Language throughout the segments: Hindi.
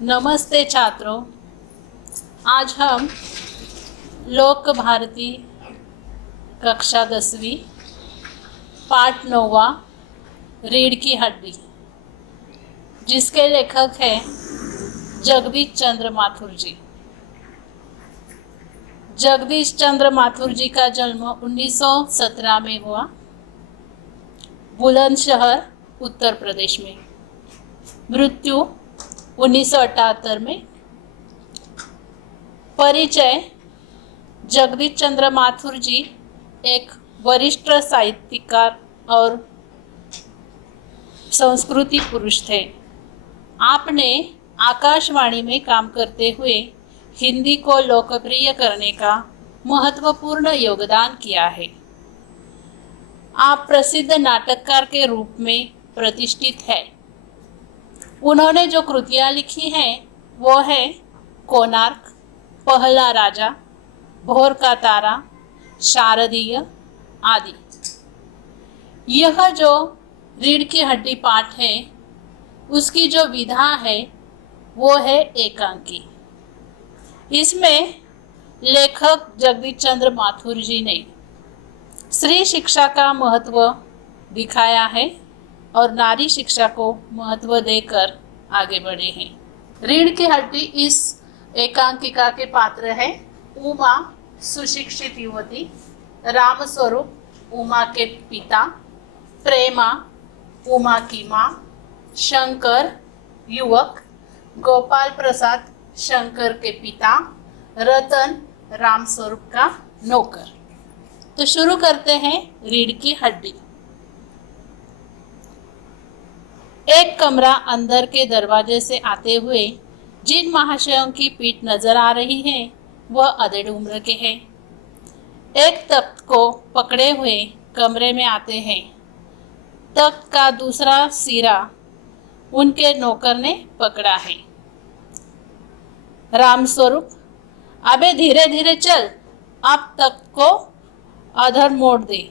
नमस्ते छात्रों। आज हम लोक भारती कक्षा 10वीं पाठ 9वां रीढ़ की हड्डी, जिसके लेखक हैं जगदीश चंद्र माथुर जी। जगदीश चंद्र माथुर जी का जन्म 1917 में हुआ, बुलंदशहर उत्तर प्रदेश में। मृत्यु 1978 में। परिचय: जगदीश चंद्र माथुर जी एक वरिष्ठ साहित्यकार और संस्कृति पुरुष थे। आपने आकाशवाणी में काम करते हुए हिंदी को लोकप्रिय करने का महत्वपूर्ण योगदान किया है। आप प्रसिद्ध नाटककार के रूप में प्रतिष्ठित हैं। उन्होंने जो कृतियाँ लिखी हैं वो है कोणार्क, पहला राजा, भोर का तारा, शारदीय आदि। यह जो रीढ़ की हड्डी पाठ है उसकी जो विधा है वो है एकांकी। इसमें लेखक जगदीश चंद्र माथुर जी ने स्त्री शिक्षा का महत्व दिखाया है और नारी शिक्षा को महत्व देकर आगे बढ़े हैं। रीढ़ की हड्डी इस एकांकिका के पात्र है उमा, सुशिक्षित युवती, रामस्वरूप उमा के पिता, प्रेमा उमा की माँ, शंकर युवक, गोपाल प्रसाद शंकर के पिता, रतन रामस्वरूप का नौकर। तो शुरू करते हैं रीढ़ की हड्डी। एक कमरा अंदर के दरवाजे से आते हुए जिन महाशयों की पीठ नजर आ रही है वह अधेड़ उम्र के हैं। एक तख्त को पकड़े हुए कमरे में आते हैं। तख्त का दूसरा सिरा उनके नौकर ने पकड़ा है। रामस्वरूप: अबे धीरे धीरे चल, अब तख्त को अधर मोड़ दे।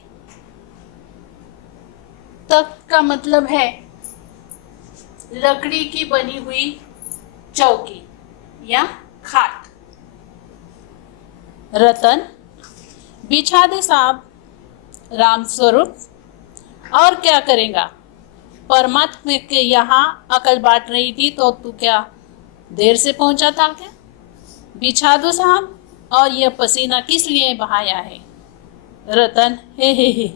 तख्त का मतलब है लकड़ी की बनी हुई चौकी या खाट। रतन: बिछा दे साहब। रामस्वरूप: और क्या करेगा, परमात्मा के यहाँ अकल बांट रही थी तो तू क्या देर से पहुंचा था क्या? बिछा दो साहब। और यह पसीना किस लिए बहाया है? रतन: हे।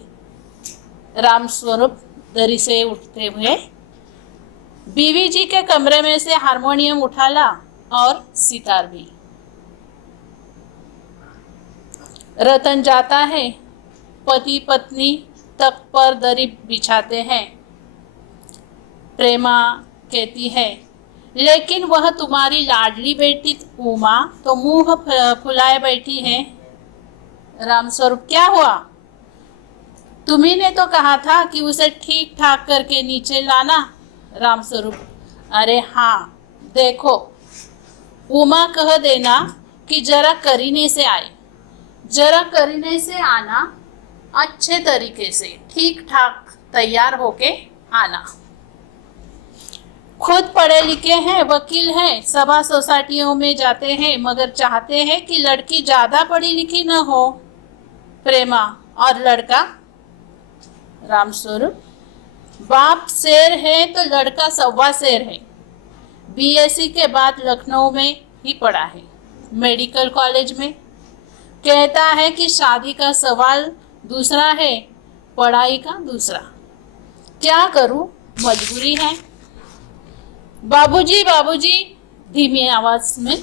रामस्वरूप दरी से उठते हुए बीवी जी के कमरे में से हारमोनियम उठा ला और सितार भी। रतन जाता है। पति पत्नी तख्त पर दरी बिछाते हैं। प्रेमा कहती है, लेकिन वह तुम्हारी लाडली बेटी उमा तो मुंह फुलाए बैठी है। रामस्वरूप: क्या हुआ? तुम्ही ने तो कहा था कि उसे ठीक ठाक करके नीचे लाना। रामस्वरूप: अरे हाँ, देखो, उमा कह देना कि जरा करीने से आए। जरा करीने से आना, अच्छे तरीके से ठीक ठाक तैयार होके आना। खुद पढ़े लिखे हैं, वकील हैं, सभा सोसाइटियों में जाते हैं, मगर चाहते हैं कि लड़की ज्यादा पढ़ी लिखी न हो। प्रेमा: और लड़का? रामस्वरूप: बाप शेर है तो लड़का सवा शेर है। बीएससी के बाद लखनऊ में ही पढ़ा है, मेडिकल कॉलेज में। कहता है कि शादी का सवाल दूसरा है, पढ़ाई का दूसरा। क्या करूं, मजबूरी है। बाबूजी बाबूजी, धीमी आवाज में।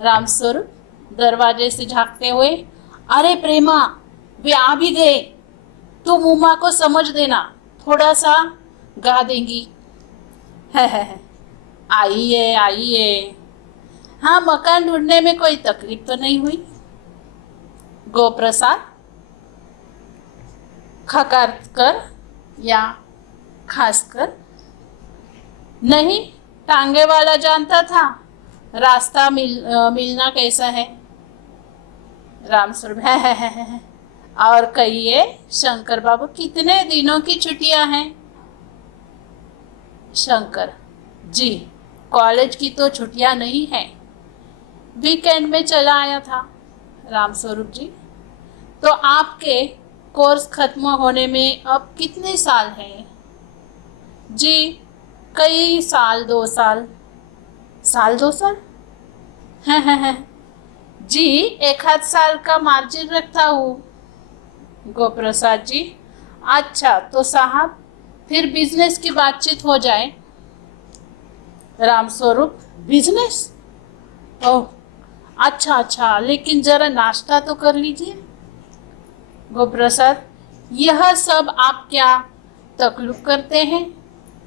रामस्वरूप दरवाजे से झांकते हुए: अरे प्रेमा, वे आ भी गए। तुम उमा को समझ देना, थोड़ा सा गा देंगी। है। आइए आइए। हाँ, मकान ढूंढने में कोई तकलीफ तो नहीं हुई? गोप्रसाद खकार कर या खास कर? नहीं, टांगे वाला जानता था। रास्ता मिलना कैसा है? रामस्वरूप: है। और कहिए शंकर बाबू, कितने दिनों की छुट्टियां हैं? शंकर: जी, कॉलेज की तो छुट्टियां नहीं है, वीकेंड में चला आया था। रामस्वरूप जी, तो आपके कोर्स खत्म होने में अब कितने साल हैं? जी, कई साल, 2 साल। साल 2 साल? हैं। जी, 1 आध साल का मार्जिन रखता हूँ। गोप्रसाद जी, अच्छा तो साहब फिर बिजनेस की बातचीत हो जाए। रामस्वरूप, बिजनेस? ओह, अच्छा, लेकिन जरा नाश्ता तो कर लीजिए। गोप्रसाद, यह सब आप क्या तकल्लुफ करते हैं?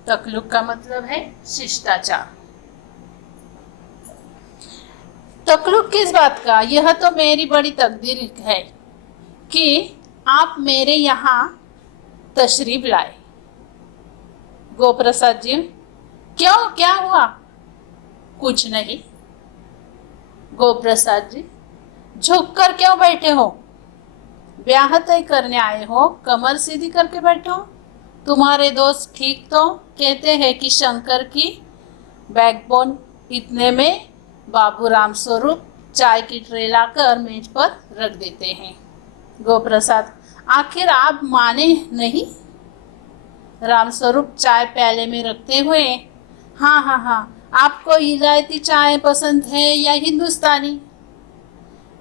तकल्लुफ का मतलब है शिष्टाचार। तकल्लुफ किस बात का? यह तो मेरी बड़ी तकदीर है कि आप मेरे यहाँ तशरीफ लाए। गोप्रसाद जी, क्यों, क्या हुआ? कुछ नहीं। गोप्रसाद जी, झुक कर क्यों बैठे हो? ब्याह तय करने आए हो, कमर सीधी करके बैठो। तुम्हारे दोस्त ठीक तो कहते हैं कि शंकर की बैकबोन। इतने में बाबू रामस्वरूप चाय की ट्रे लाकर मेज पर रख देते हैं। गोप्रसाद, आखिर आप माने नहीं? रामस्वरूप चाय प्याले में रखते हुए, हाँ, आपको इलायची चाय पसंद है या हिंदुस्तानी?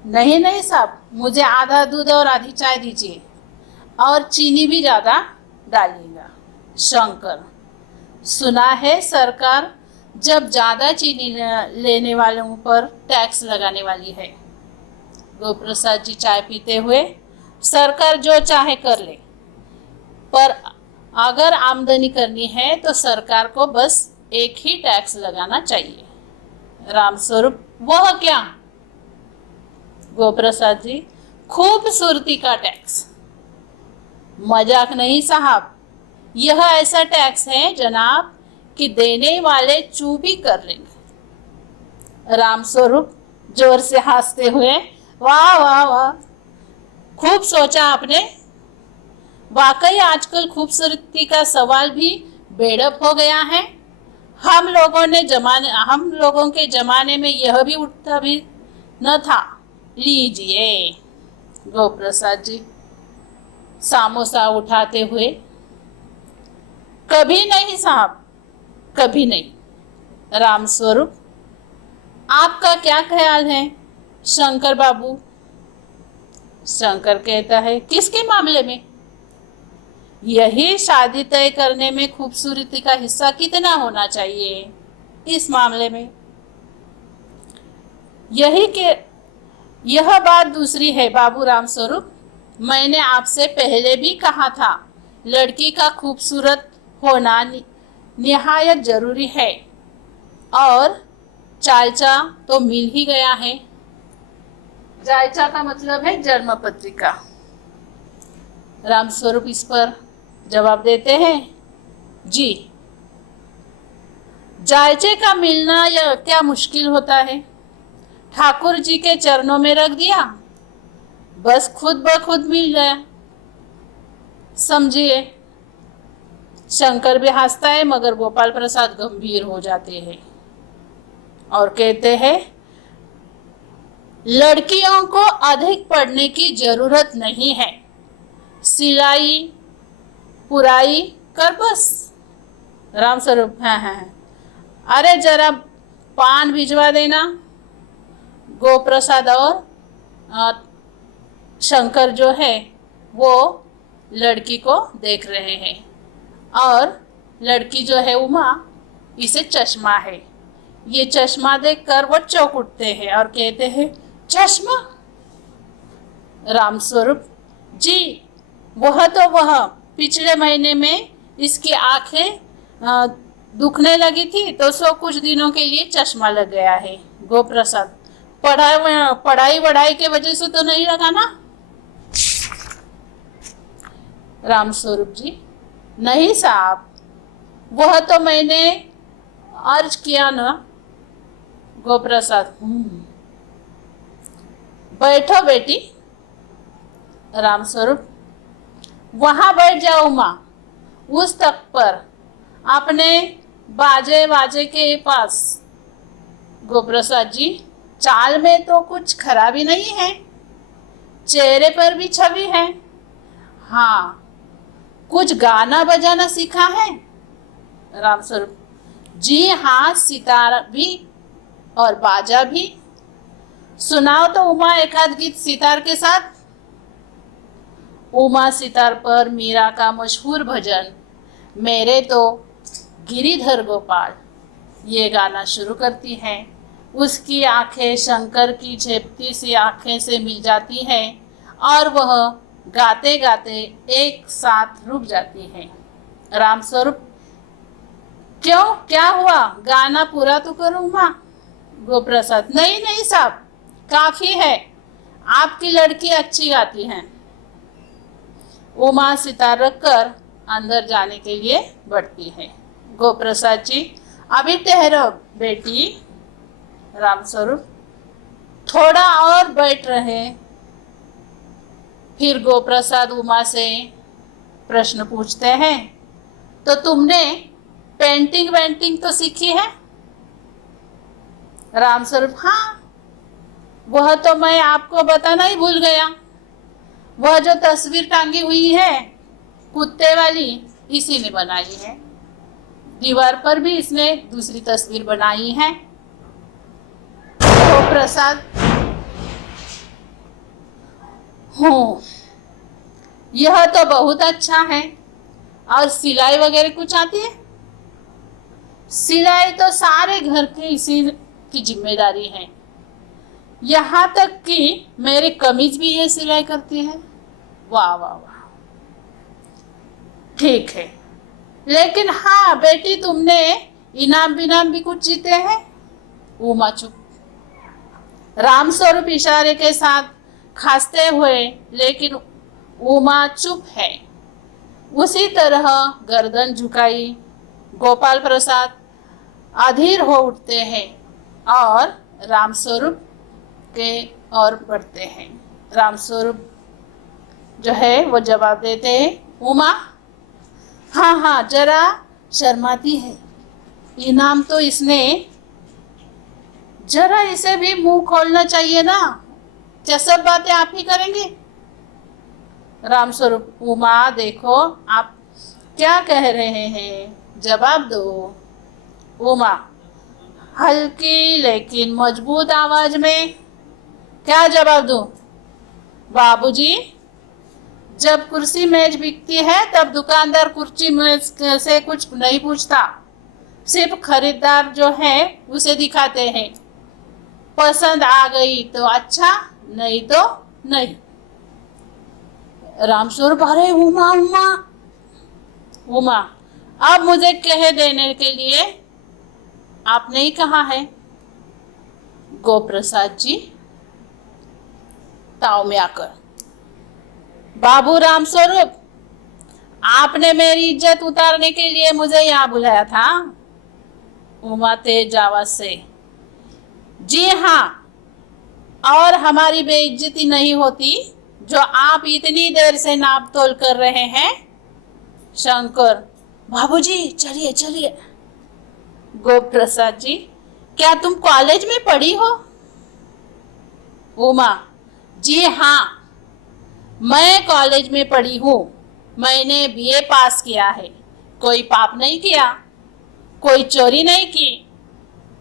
नहीं साहब, मुझे आधा दूध और आधी चाय दीजिए, और चीनी भी ज़्यादा डालिएगा। शंकर, सुना है सरकार जब ज़्यादा चीनी लेने वालों पर टैक्स लगाने वाली है। गोप्रसाद जी चाय पीते हुए, सरकार जो चाहे कर ले, पर अगर आमदनी करनी है तो सरकार को बस एक ही टैक्स लगाना चाहिए। रामस्वरूप, वह क्या? गोप्रसाद जी, खूबसूरती का टैक्स। मजाक नहीं साहब, यह ऐसा टैक्स है जनाब कि देने वाले चू भी कर लेंगे। रामस्वरूप जोर से हंसते हुए, वाह, खूब सोचा आपने। वाकई आजकल खूबसूरती का सवाल भी बेड़प हो गया है। हम लोगों के जमाने में यह भी उठता भी न था। लीजिए। गोप्रसाद जी सामोसा उठाते हुए, कभी नहीं साहब, कभी नहीं। रामस्वरूप, आपका क्या ख्याल है शंकर बाबू? शंकर कहता है, किसके मामले में? यही शादी तय करने में खूबसूरती का हिस्सा कितना होना चाहिए इस मामले में। यह बात दूसरी है बाबू रामस्वरूप, मैंने आपसे पहले भी कहा था, लड़की का खूबसूरत होना निहायत जरूरी है, और जायचा तो मिल ही गया है। जायचा का मतलब है जन्म पत्रिका। रामस्वरूप इस पर जवाब देते हैं, जी, जायचे का मिलना यह क्या मुश्किल होता है? ठाकुर जी के चरणों में रख दिया, बस खुद ब खुद मिल गया, समझिए। शंकर भी हंसता है, मगर गोपाल प्रसाद गंभीर हो जाते हैं और कहते हैं, लड़कियों को अधिक पढ़ने की जरूरत नहीं है, सिलाई पुराई कर बस। रामस्वरूप, हाँ, अरे जरा पान भिजवा देना। गोप्रसाद और शंकर जो है वो लड़की को देख रहे हैं, और लड़की जो है उमा, इसे चश्मा है। ये चश्मा देखकर वो चौंक उठते हैं और कहते हैं, चश्मा? रामस्वरूप, जी, वह पिछले महीने में इसकी आंखें दुखने लगी थी, तो सो कुछ दिनों के लिए चश्मा लग गया है। गोप्रसाद, पढ़ाई वढ़ाई के वजह से तो नहीं लगा ना? रामस्वरूप जी, नहीं साहब, वह तो मैंने अर्ज किया ना। गोप्रसाद, बैठो बेटी। रामस्वरूप, वहां बैठ जाओ माँ, उस तख्त पर, अपने बाजे के पास। गोप्रसाद जी, चाल में तो कुछ खराबी नहीं है, चेहरे पर भी छवि है। हाँ, कुछ गाना बजाना सीखा है? रामस्वरूप, जी हाँ, सितार भी और बाजा भी। सुनाओ तो उमा एक आध गीत सितार के साथ। उमा सितार पर मीरा का मशहूर भजन मेरे तो गिरिधर गोपाल, ये गाना शुरू करती है। उसकी आंखें शंकर की झेपती सी आंखें से मिल जाती हैं और वह गाते गाते एक साथ रुक जाती है। रामस्वरूप, क्यों, क्या हुआ? गाना पूरा तो करो उमा। गोप्रसाद, नहीं नहीं साहब, काफी है, आपकी लड़की अच्छी गाती है। उमा सितार रखकर अंदर जाने के लिए बढ़ती है। गोप्रसाद जी, अभी ठहरो बेटी। रामस्वरूप, थोड़ा और बैठ रहे। फिर गोप्रसाद उमा से प्रश्न पूछते हैं, तो तुमने पेंटिंग वेंटिंग तो सीखी है? रामस्वरूप, हाँ, वह तो मैं आपको बताना ही भूल गया। वह जो तस्वीर टांगी हुई है कुत्ते वाली, इसी ने बनाई है। दीवार पर भी इसने दूसरी तस्वीर बनाई है। तो प्रसाद, हूँ, यह तो बहुत अच्छा है। और सिलाई वगैरह कुछ आती है? सिलाई तो सारे घर की इसी की जिम्मेदारी है, यहाँ तक कि मेरी कमीज भी ये सिलाई करती है। वाह वाह वाह, ठीक है। लेकिन हाँ बेटी, तुमने इनाम विनाम भी कुछ जीते हैं? उमा चुप। रामस्वरूप इशारे के साथ खांसते हुए, लेकिन उमा चुप है। उसी तरह गर्दन झुकाई गोपाल प्रसाद अधीर हो उठते हैं और रामस्वरूप के ओर बढ़ते हैं। रामस्वरूप जो है वो जवाब देते हैं, उमा, हाँ हाँ, जरा शर्माती है। इनाम तो इसने, जरा इसे भी मुंह खोलना चाहिए ना, क्या सब बातें आप ही करेंगे? रामस्वरूप, उमा देखो आप क्या कह रहे हैं, जवाब दो। उमा हल्की लेकिन मजबूत आवाज में, क्या जवाब दूं? बाबूजी, जब कुर्सी मेज बिकती है तब दुकानदार कुर्सी मेज से कुछ नहीं पूछता, सिर्फ खरीदार जो है उसे दिखाते हैं। पसंद आ गई तो अच्छा, नहीं तो नहीं। रामस्वरूप, अरे उमा उमा उमा, अब मुझे कह देने के लिए आपने ही कहा है। गोप्रसाद जी ताव में आकर, बाबू रामस्वरूप, आपने मेरी इज्जत उतारने के लिए मुझे यहाँ बुलाया था? उमा तेज आवाज से, जी हाँ, और हमारी बेइज्जती नहीं होती जो आप इतनी देर से नाप तोल कर रहे हैं। शंकर, बाबूजी चलिए चलिए। गोप्रसाद जी, क्या तुम कॉलेज में पढ़ी हो? उमा, जी हाँ, मैं कॉलेज में पढ़ी हूँ। मैंने बीए पास किया है। कोई पाप नहीं किया, कोई चोरी नहीं की,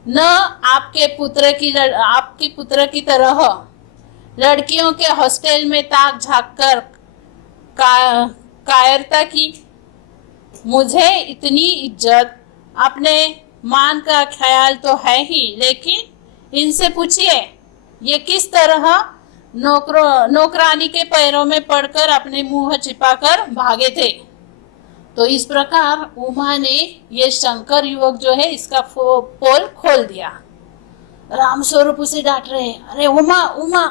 न आपके पुत्र की तरह लड़कियों के हॉस्टल में ताक झाँक कर कायरता की। मुझे इतनी इज्जत, अपने मान का ख्याल तो है ही, लेकिन इनसे पूछिए ये किस तरह नौकरानी के पैरों में पड़कर अपने मुंह छिपाकर भागे थे। तो इस प्रकार उमा ने ये शंकर युवक जो है इसका पोल खोल दिया। रामस्वरूप उसे डांट रहे, अरे उमा उमा।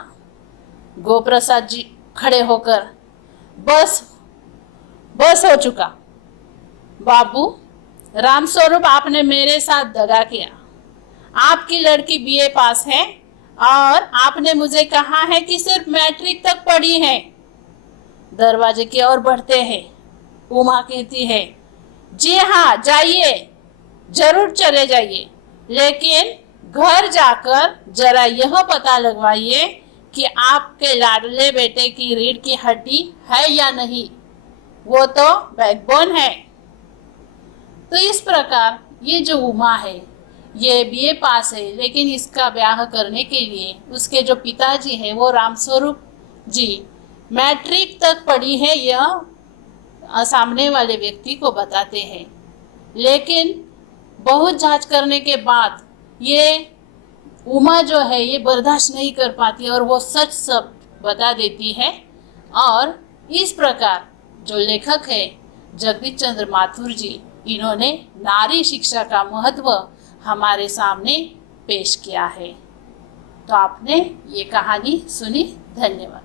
गोप्रसाद जी खड़े होकर, बस बस हो चुका बाबू। रामस्वरूप, आपने मेरे साथ दगा किया। आपकी लड़की बीए पास है और आपने मुझे कहा है कि सिर्फ मैट्रिक तक पढ़ी है। दरवाजे की ओर बढ़ते हैं। उमा कहती है, जी हाँ, जाइए, जरूर चले जाइए, लेकिन घर जाकर जरा यह पता लगवाइए कि आपके लाडले बेटे की रीढ़ की हड्डी है या नहीं, वो तो बैकबोन है। तो इस प्रकार ये जो उमा है ये बीए पास है, लेकिन इसका ब्याह करने के लिए उसके जो पिताजी हैं वो रामस्वरूप जी मैट्रिक तक पढ़ी है, यह सामने वाले व्यक्ति को बताते हैं। लेकिन बहुत जांच करने के बाद ये उमा जो है ये बर्दाश्त नहीं कर पाती और वो सच सब बता देती है। और इस प्रकार जो लेखक है जगदीश चंद्र माथुर जी, इन्होंने नारी शिक्षा का महत्व हमारे सामने पेश किया है। तो आपने ये कहानी सुनी, धन्यवाद।